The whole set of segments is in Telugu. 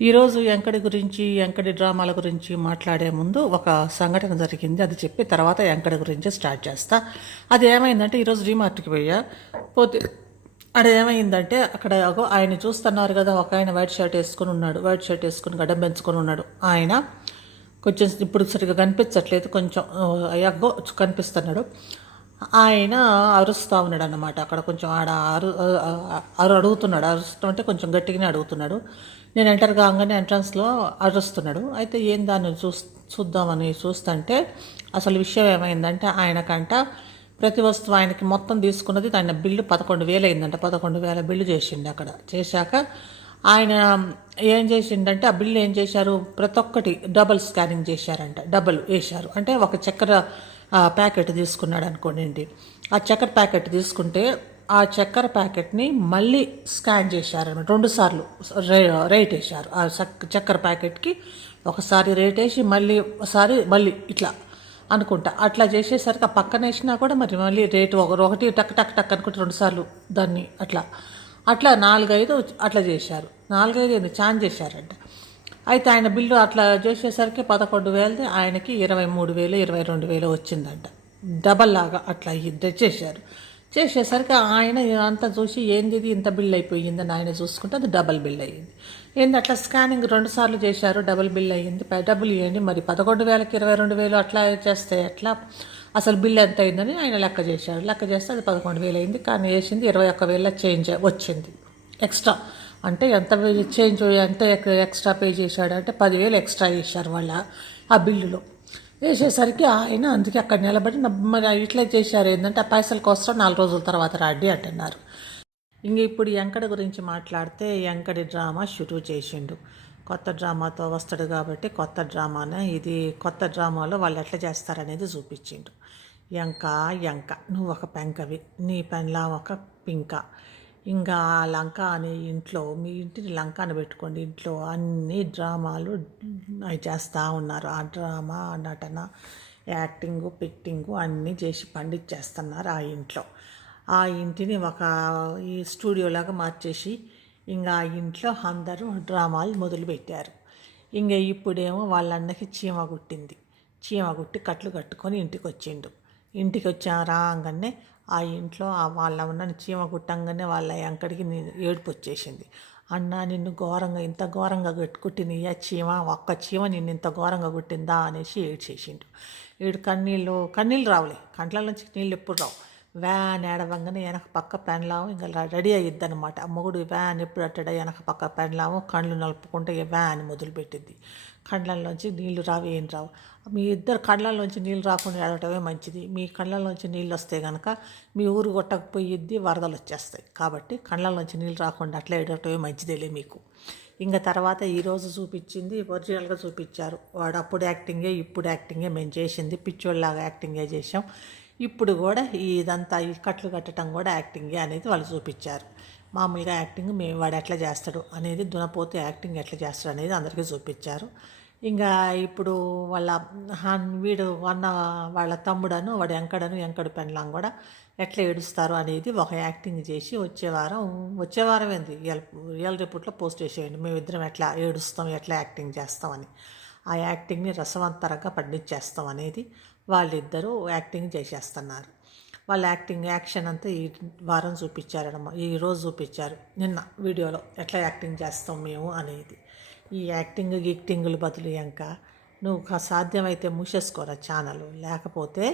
ఈరోజు ఎంకడి గురించి ఎంకడి డ్రామాల గురించి మాట్లాడే ముందు ఒక సంఘటన జరిగింది. అది చెప్పి తర్వాత ఎంకడి గురించి స్టార్ట్ చేస్తా. అది ఏమైందంటే ఈరోజు డీమార్ట్కి పోతే అక్కడ ఏమైందంటే అక్కడ ఆయన చూస్తున్నారు కదా, ఒక ఆయన వైట్ షర్ట్ వేసుకుని ఉన్నాడు. వైట్ షర్ట్ వేసుకుని గడ్డం పెంచుకొని ఉన్నాడు. ఆయన కొంచెం ఇప్పుడు సరిగ్గా కనిపించట్లేదు, కొంచెం ఎగ్గో కనిపిస్తున్నాడు. ఆయన అరుస్తూ ఉన్నాడు అన్నమాట. అక్కడ కొంచెం ఆడ అడుగుతున్నాడు. అరుస్తూ అంటే కొంచెం గట్టిగానే అడుగుతున్నాడు. నేను ఎంటర్ కాగానే ఎంట్రన్స్లో అరుస్తున్నాడు. అయితే ఏం దాన్ని చూద్దామని చూస్తుంటే అసలు విషయం ఏమైందంటే ఆయనకంట ప్రతి వస్తువు ఆయనకి మొత్తం తీసుకున్నది ఆయన బిల్లు 11,000 అయిందంట. 11,000 బిల్లు చేసిండు. అక్కడ చేశాక ఆయన ఏం చేసిండంటే ఆ బిల్లు ఏం చేశారు, ప్రతి ఒక్కటి డబల్ స్కానింగ్ చేశారంట. డబల్ వేశారు అంటే ఒక చక్కెర ప్యాకెట్ తీసుకున్నాడు అనుకోండి. ఆ చక్కెర ప్యాకెట్ తీసుకుంటే ఆ చక్కెర ప్యాకెట్ని మళ్ళీ స్కాన్ చేశారనమాట. 2 సార్లు రేట్ వేశారు. ఆ చక్కెర ప్యాకెట్కి ఒకసారి రేట్ వేసి మళ్ళీ ఇట్లా అనుకుంటా అట్లా చేసేసరికి ఆ పక్కన వేసినా కూడా మరి మళ్ళీ రేటు ఒకటి టక్ టక్ టక్ అనుకుంటే 2 సార్లు దాన్ని అట్లా 4-5 అట్లా చేశారు. 4-5 ఛాన్స్ చేశారంట. అయితే ఆయన బిల్లు అట్లా చేసేసరికి 11,000ది ఆయనకి 23,000 22,000 వచ్చిందంట. డబల్ లాగా అట్లా చేసేసరికి ఆయన అంతా చూసి ఏంది ఇంత బిల్ అయిపోయిందని ఆయన చూసుకుంటే అది డబల్ బిల్ అయ్యింది. ఏంది అట్లా స్కానింగ్ 2 సార్లు చేశారు, డబల్ బిల్ అయ్యింది. డబ్బులు ఇవ్వండి మరి 11,000కి 22,000 అట్లా చేస్తే ఎట్లా, అసలు బిల్ ఎంత అయిందని ఆయన లెక్క చేశాడు. లెక్క చేస్తే అది 11,000 అయింది. కానీ వేసింది 21,000 చేంజ్ వచ్చింది ఎక్స్ట్రా. అంటే ఎంత చేంజ్ ఎంత ఎక్స్ట్రా పే చేశాడు అంటే 10,000 ఎక్స్ట్రా చేశారు వాళ్ళ ఆ బిల్లులో. వేసేసరికి ఆయన అందుకే అక్కడ నిలబడి మరి ఇట్లా చేశారు. ఏంటంటే ఆ పైసల కోసం 4 రోజుల తర్వాత రాడ్డి అంటున్నారు. ఇంక ఇప్పుడు ఎంకడి గురించి మాట్లాడితే ఎంకడి డ్రామా షురూ చేసిండు. కొత్త డ్రామాతో వస్తాడు కాబట్టి కొత్త డ్రామానే ఇది. కొత్త డ్రామాలో వాళ్ళు ఎట్లా చేస్తారనేది చూపించిండు. ఎంక నువ్వు ఒక పెంకవి, నీ పెన్లా ఒక పింక. ఇంకా లంక అనే ఇంట్లో, మీ ఇంటిని లంక అని పెట్టుకోండి, ఇంట్లో అన్ని డ్రామాలు అవి చేస్తూ ఉన్నారు. ఆ డ్రామా నటన యాక్టింగు పిక్టింగు అన్నీ చేసి పండించేస్తున్నారు ఆ ఇంట్లో. ఆ ఇంటిని ఈ స్టూడియోలాగా మార్చేసి ఇంకా ఆ ఇంట్లో అందరూ డ్రామాలు మొదలుపెట్టారు. ఇంకా ఇప్పుడేమో వాళ్ళన్నకి చీమ కుట్టి కట్లు కట్టుకొని ఇంటికి వచ్చిండు. ఇంటికి రాగానే ఆ ఇంట్లో వాళ్ళ ఉన్న చీమ కుట్టంగానే వాళ్ళ ఎంకడికి ఏడుపు వచ్చేసింది. అన్న నిన్ను ఘోరంగా ఇంత ఘోరంగా కుట్టినయ్యా చీమ, ఒక్క చీమ నిన్ను ఇంత ఘోరంగా కుట్టిందా అనేసి ఏడ్చేసిండు. కన్నీళ్ళు రావులే, కంట్ల నుంచి నీళ్ళు ఎప్పుడు రావు. వ్యాన్ ఏడవంగానే వెనక పక్క పెనలాము ఇంకా రెడీ అయ్యిద్ది అనమాట. ఆ మొగుడు వ్యాన్ ఎప్పుడు అట్టడా వెనక పక్క పెనలాము కళ్ళు నలుపుకుంటే వ్యాన్ మొదలుపెట్టింది. కళ్ళల్లోంచి నీళ్లు రావు, ఏం రావు. మీ ఇద్దరు కళ్ళల్లోంచి నీళ్ళు రాకుండా ఏడటమే మంచిది. మీ కళ్ళల్లోంచి నీళ్ళు వస్తే కనుక మీ ఊరు కొట్టకపోయిద్ది, వరదలు వచ్చేస్తాయి. కాబట్టి కళ్ళల్లోంచి నీళ్ళు రాకుండా అట్లా ఏడటమే మంచిదేలే మీకు. ఇంకా తర్వాత ఈరోజు చూపించింది ఒరిజినల్గా చూపించారు. వాడు అప్పుడు యాక్టింగే ఇప్పుడు యాక్టింగే మేము చేసింది, పిచ్చోళ్ళలాగా యాక్టింగే చేసాం. ఇప్పుడు కూడా ఇదంతా ఈ కట్లు కట్టడం కూడా యాక్టింగే అనేది వాళ్ళు చూపించారు. మామూలుగా యాక్టింగ్ వాడు ఎట్లా చేస్తాడు అనేది, దునపోతే యాక్టింగ్ ఎట్లా చేస్తాడు అనేది అందరికీ చూపించారు. ఇంకా ఇప్పుడు వీడు వాళ్ళ తమ్ముడను వాడు ఎంకడు పెండ్లాం కూడా ఎట్లా ఏడుస్తారు అనేది ఒక యాక్టింగ్ చేసి వచ్చే వారం ఏంది రియల్ రిపోర్ట్లో పోస్ట్ చేసేయండి, మేమిద్దరం ఎట్లా ఏడుస్తాం, ఎట్లా యాక్టింగ్ చేస్తామని. ఆ యాక్టింగ్ని రసవంతరంగా పండించేస్తాం అనేది వాళ్ళిద్దరూ యాక్టింగ్ చేసేస్తున్నారు. వాళ్ళ యాక్షన్ అంతా ఈ వారం చూపించారనమాట. ఈరోజు చూపించారు. నిన్న వీడియోలో ఎట్లా యాక్టింగ్ చేస్తాం మేము అనేది. ఈ యాక్టింగుల బదులు నువ్వు సాధ్యమైతే మూసేసుకోరా ఛానల్, లేకపోతే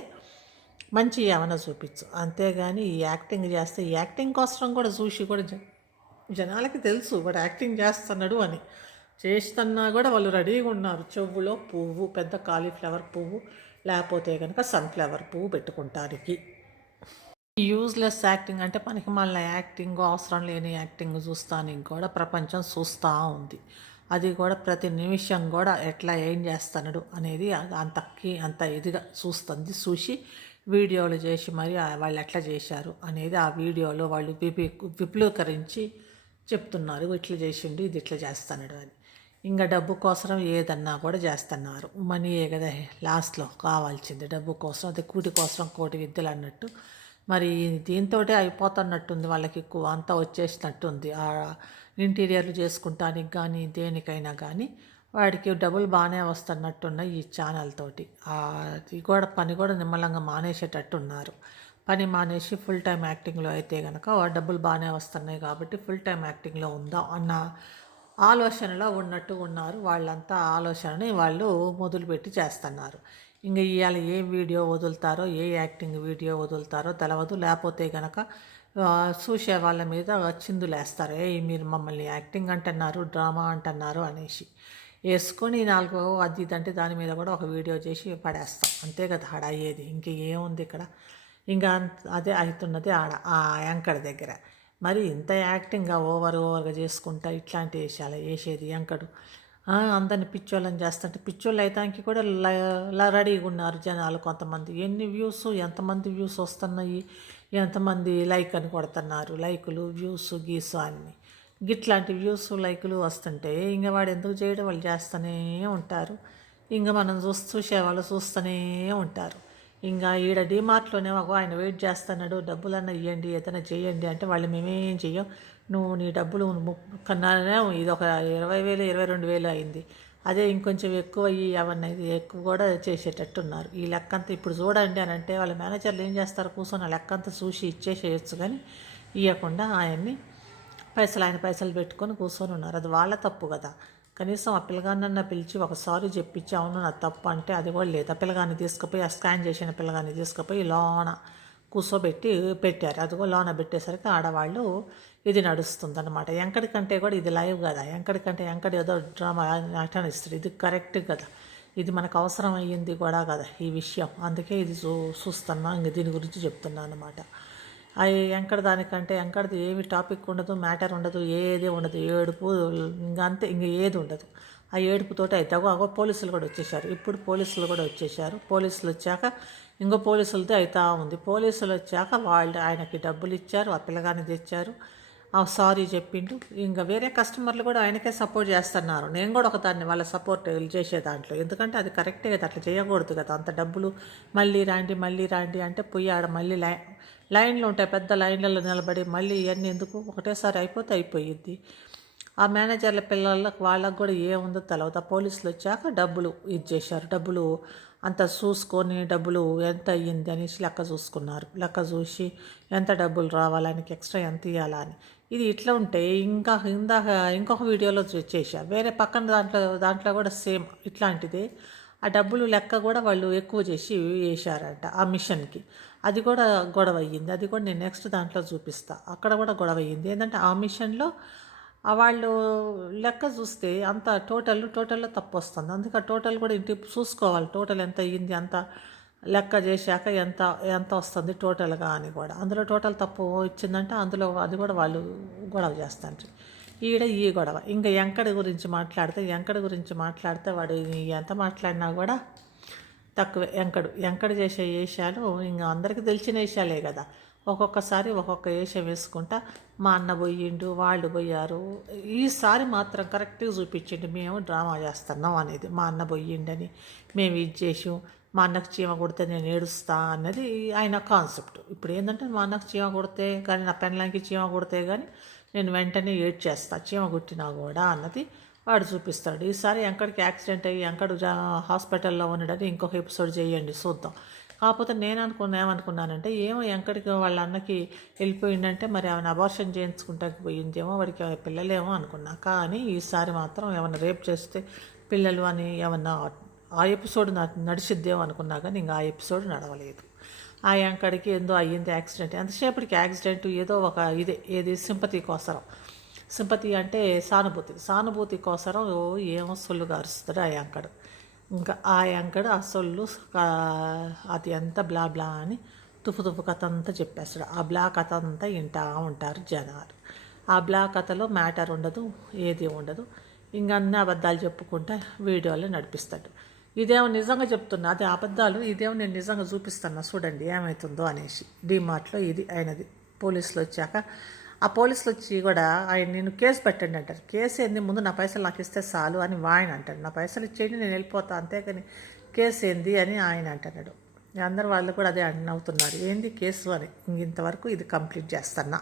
మంచి ఏమైనా చూపించు. అంతేగాని ఈ యాక్టింగ్ చేస్తే ఈ యాక్టింగ్ కోసం కూడా చూసి కూడా జనాలకి తెలుసు వాడు యాక్టింగ్ చేస్తున్నాడు అని. చేస్తున్నా కూడా వాళ్ళు రెడీగా ఉన్నారు. చెవులో పువ్వు, పెద్ద కాలీఫ్లవర్ పువ్వు, లేకపోతే కనుక సన్ఫ్లవర్ పువ్వు పెట్టుకుంటానికి. యూజ్లెస్ యాక్టింగ్ అంటే పనికి మళ్ళీ యాక్టింగ్, అవసరం లేని యాక్టింగ్ చూస్తానికి కూడా ప్రపంచం చూస్తూ ఉంది. అది కూడా ప్రతి నిమిషం కూడా ఎట్లా ఏం చేస్తున్నాడు అనేది అంత ఇదిగా చూసి వీడియోలు చేసి మరి వాళ్ళు ఎట్లా చేశారు అనేది ఆ వీడియోలో వాళ్ళు విపులీకరించి చెప్తున్నారు. ఇట్లా చేసిండు, ఇది ఇట్లా చేస్తున్నాడు అని. ఇంకా డబ్బు కోసం ఏదన్నా కూడా చేస్తున్నారు. మనీయే కదా లాస్ట్లో కావాల్సింది, డబ్బు కోసం. అది కూటి కోసం కోటి విద్యలు అన్నట్టు. మరి దీంతో అయిపోతున్నట్టుంది వాళ్ళకి, ఎక్కువ అంతా వచ్చేసినట్టుంది. ఇంటీరియర్లు చేసుకుంటానికి కానీ దేనికైనా కానీ వాడికి డబ్బులు బాగానే వస్తున్నట్టున్నాయి ఈ ఛానల్ తోటి. అది కూడా పని కూడా నిమ్మలంగా మానేసేటట్టున్నారు. పని మానేసి ఫుల్ టైం యాక్టింగ్లో అయితే కనుక డబ్బులు బాగానే వస్తున్నాయి కాబట్టి ఫుల్ టైం యాక్టింగ్లో ఉందాం అన్న ఆలోచనలో ఉన్నట్టు ఉన్నారు. వాళ్ళంతా ఆలోచనని వాళ్ళు మొదలుపెట్టి చేస్తున్నారు. ఇంకా ఇవాళ ఏ వీడియో వదులుతారో, ఏ యాక్టింగ్ వీడియో వదులుతారో తెలియదు. లేకపోతే కనుక చూసే వాళ్ళ మీద చిందులేస్తారు, మీరు మమ్మల్ని యాక్టింగ్ అంటున్నారు, డ్రామా అంటున్నారు అనేసి వేసుకొని 4 అది ఇదంటే దాని మీద కూడా ఒక వీడియో చేసి పడేస్తాం. అంతే కదా ఆడ అయ్యేది. ఇంక ఏముంది ఇక్కడ? ఇంకా అదే అవుతున్నది ఆడ ఆ యాంకర్ దగ్గర. మరి ఇంత యాక్టింగ్గా ఓవర్గా చేసుకుంటా ఇట్లాంటి వేసేది యాంకరు. అందరిని పిచ్చోళ్ళని చేస్తుంటే పిచ్చోళ్ళు అయితానికి కూడా రెడీగా ఉన్నారు జనాలు. కొంతమంది ఎన్ని వ్యూస్, ఎంతమంది వ్యూస్ వస్తున్నాయి, ఎంతమంది లైక్ అని కొడుతున్నారు, లైకులు వ్యూస్ గీసు అన్నీ. గిట్లాంటి వ్యూస్ లైకులు వస్తుంటే ఇంకా వాడు ఎందుకు చేయడం, వాళ్ళు చేస్తూనే ఉంటారు. ఇంకా మనం చూసేవాళ్ళు చూస్తూనే ఉంటారు. ఇంకా ఈడ డిమార్ట్లోనే ఆయన వెయిట్ చేస్తున్నాడు, డబ్బులన్నా ఇవ్వండి, ఏదైనా చేయండి అంటే వాళ్ళు మేమేం చెయ్యం, నువ్వు నీ డబ్బులు కన్నానే ఇది ఒక 20,000 22,000 అయింది, అదే ఇంకొంచెం ఎక్కువ అవన్నీ ఎక్కువ కూడా చేసేటట్టున్నారు. ఈ లెక్కంతా ఇప్పుడు చూడండి అని అంటే వాళ్ళ మేనేజర్లు ఏం చేస్తారు, కూర్చొని ఆ లెక్కంతా చూసి ఇచ్చేసేయచ్చు. కానీ ఇవ్వకుండా ఆయన్ని ఆయన పైసలు పెట్టుకొని కూర్చొని ఉన్నారు. అది వాళ్ళ తప్పు కదా. కనీసం ఆ పిల్లగానన్నా పిలిచి ఒకసారి చెప్పించి అవును నా తప్పు అంటే అది కూడా లేదు. ఆ పిల్లగాన్ని తీసుకుపోయి, ఆ స్కాన్ చేసిన పిల్లగాన్ని తీసుకుపోయి లోన కూర్చోబెట్టి పెట్టారు. అదిగో లోన పెట్టేసరికి ఆడవాళ్ళు ఇది నడుస్తుందన్నమాట. ఎంకడికంటే కూడా ఇది లైవ్ కదా. ఎంకడి ఏదో డ్రామా నటనిస్తుంది. ఇది కరెక్ట్ కదా. ఇది మనకు అవసరం అయ్యింది కూడా కదా ఈ విషయం. అందుకే ఇది చూస్తున్నా, ఇంక దీని గురించి చెప్తున్నాను అన్నమాట. అవి దానికంటే ఎంకడది ఏమి టాపిక్ ఉండదు, మ్యాటర్ ఉండదు, ఏది ఉండదు. ఏడుపు ఇంకా అంతే, ఇంక ఏది ఉండదు. ఆ ఏడుపుతోటి అయితే పోలీసులు కూడా వచ్చేసారు. ఇప్పుడు పోలీసులు కూడా వచ్చేసారు. పోలీసులు వచ్చాక ఇంకో పోలీసులతో అవుతా ఉంది. పోలీసులు వచ్చాక వాళ్ళు ఆయనకి డబ్బులు ఇచ్చారు, ఆ పిల్లగాని తెచ్చారు, సారీ చెప్పిండు. ఇంకా వేరే కస్టమర్లు కూడా ఆయనకే సపోర్ట్ చేస్తున్నారు. నేను కూడా ఒకదాన్ని వాళ్ళ సపోర్ట్ చేసే దాంట్లో. ఎందుకంటే అది కరెక్టే కదా, అట్లా చేయకూడదు కదా. అంత డబ్బులు మళ్ళీ రాండి అంటే పోయి ఆడ మళ్ళీ లైన్లు ఉంటాయి, పెద్ద లైన్లలో నిలబడి మళ్ళీ ఇవన్నీ ఎందుకు, ఒకటేసారి అయిపోయిద్ది. ఆ మేనేజర్ల పిల్లలకు వాళ్ళకు కూడా ఏముందో తెలియదు. ఆ పోలీసులు వచ్చాక డబ్బులు ఇచ్చేశారు. డబ్బులు అంత చూసుకొని డబ్బులు ఎంత అయ్యింది అనేసి లెక్క చూసుకున్నారు. లెక్క చూసి ఎంత డబ్బులు రావాలని, ఎక్స్ట్రా ఎంత ఇవ్వాలని. ఇది ఇట్లా ఉంటే ఇంకొక వీడియోలో చేశారు. వేరే పక్కన దాంట్లో కూడా సేమ్ ఇట్లాంటిదే. ఆ డబ్బులు లెక్క కూడా వాళ్ళు ఎక్కువ చేసి వేశారంట ఆ మిషన్కి. అది కూడా గొడవ అయ్యింది. అది కూడా నేను నెక్స్ట్ దాంట్లో చూపిస్తా. అక్కడ కూడా గొడవ అయ్యింది. ఏంటంటే ఆ మిషన్లో వాళ్ళు లెక్క చూస్తే అంత టోటల్లో తప్పు వస్తుంది. అందుకే ఆ టోటల్ కూడా ఇంటి చూసుకోవాలి. టోటల్ ఎంత అయ్యింది, అంత లెక్క చేశాక ఎంత వస్తుంది టోటల్గా అని కూడా. అందులో టోటల్ తప్పు ఇచ్చిందంటే అందులో అది కూడా వాళ్ళు గొడవ చేస్తారు. ఈ గొడవ. ఇంకా ఎంకడి గురించి మాట్లాడితే వాడు ఎంత మాట్లాడినా కూడా తక్కువే. ఎంకడు చేసే వేషాలు ఇంకా అందరికీ తెలిసిన వేషాలే కదా. ఒక్కొక్కసారి ఒక్కొక్క వేషం వేసుకుంటా మా అన్న పోయిండు, వాళ్ళు పోయారు, ఈసారి మాత్రం కరెక్ట్గా చూపించండి మేము డ్రామా చేస్తున్నాం అనేది. మా అన్న పోయిండని మేము ఇది చేసాం, మా అన్నకు చీమ కొడితే నేను ఏడుస్తా అన్నది ఆయన కాన్సెప్ట్. ఇప్పుడు ఏంటంటే మా అన్నకు చీమ కొడితే కానీ, నా పెళ్ళానికి చీమ కొడితే కానీ నేను వెంటనే ఏడ్చేస్తా, చీమ కొట్టినా కూడా అన్నది వాడు చూపిస్తాడు. ఈసారి ఎంకడికి యాక్సిడెంట్ అయ్యి ఎంకడు హాస్పిటల్లో ఉండడని ఇంకొక ఎపిసోడ్ చేయండి చూద్దాం. కాకపోతే ఏమనుకున్నానంటే ఎంకడికి వాళ్ళ అన్నకి వెళ్ళిపోయిందంటే మరి ఏమైనా అబార్షన్ చేయించుకుంటానికి పోయిందేమో, వాడికి పిల్లలేమో అనుకున్నా. కానీ ఈసారి మాత్రం ఏమైనా రేప్ చేస్తే పిల్లలు అని ఏమన్నా ఆ ఎపిసోడ్ నడిచిద్దేమో అనుకున్నా. కానీ ఇంకా ఆ ఎపిసోడ్ నడవలేదు. ఆ ఎంకడికి ఏందో అయ్యింది యాక్సిడెంట్. ఎంతసేపటికి యాక్సిడెంట్ ఏదో ఒక ఏది సింపతి కోసరం. సింపతి అంటే సానుభూతి కోసరం ఏమో సొల్లుగా అరుస్తాడు ఆ యాంకడు. ఇంకా ఆ యాంకడు ఆ సొల్లు అది ఎంత బ్లా అని తుప్పు కథ అంతా చెప్పేస్తాడు. ఆ బ్లా కథ అంతా వింటా ఉంటారు జనాలు. ఆ బ్లా కథలో మ్యాటర్ ఉండదు, ఏది ఉండదు. ఇంకా అన్ని అబద్ధాలు చెప్పుకుంటే వీడియోలో నడిపిస్తాడు. ఇదేమో నిజంగా చెప్తున్నా, అది అబద్ధాలు, ఇదేమో నేను నిజంగా చూపిస్తున్నా చూడండి ఏమవుతుందో అనేసి. డిమార్ట్లో ఇది అయినది. పోలీసులు వచ్చాక ఆ పోలీసులు వచ్చి కూడా ఆయన నేను కేసు పెట్టండి అంటారు. కేసు ఏంది, ముందు నా పైసలు నాకు ఇస్తే చాలు అని ఆయన అంటాడు. నా పైసలు ఇచ్చేయండి నేను వెళ్ళిపోతా, అంతేకాని కేసు ఏంది అని ఆయన అంటున్నాడు. అందరు వాళ్ళు కూడా అదే నవ్వుతున్నారు, ఏంది కేసు అని. ఇంతవరకు ఇది కంప్లీట్ చేస్తున్నా.